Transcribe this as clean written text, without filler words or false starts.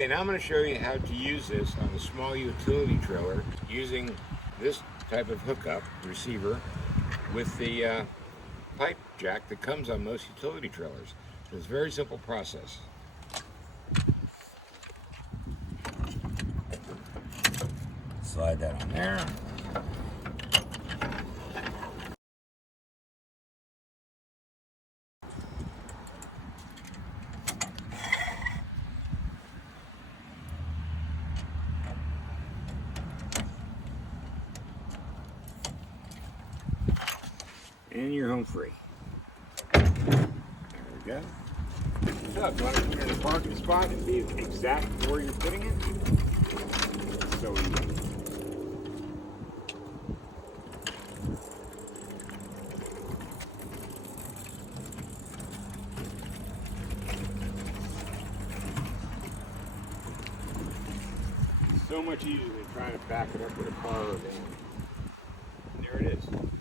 Okay, now I'm going to show you how to use this on a small utility trailer using this type of hookup receiver with the pipe jack that comes on most utility trailers. So it's a very simple process. Slide that on there. And you're home free. There we go. So if you want to put it in a parking spot and be exact where you're putting it, so easy. So much easier than trying to back it up with a car or van. There it is.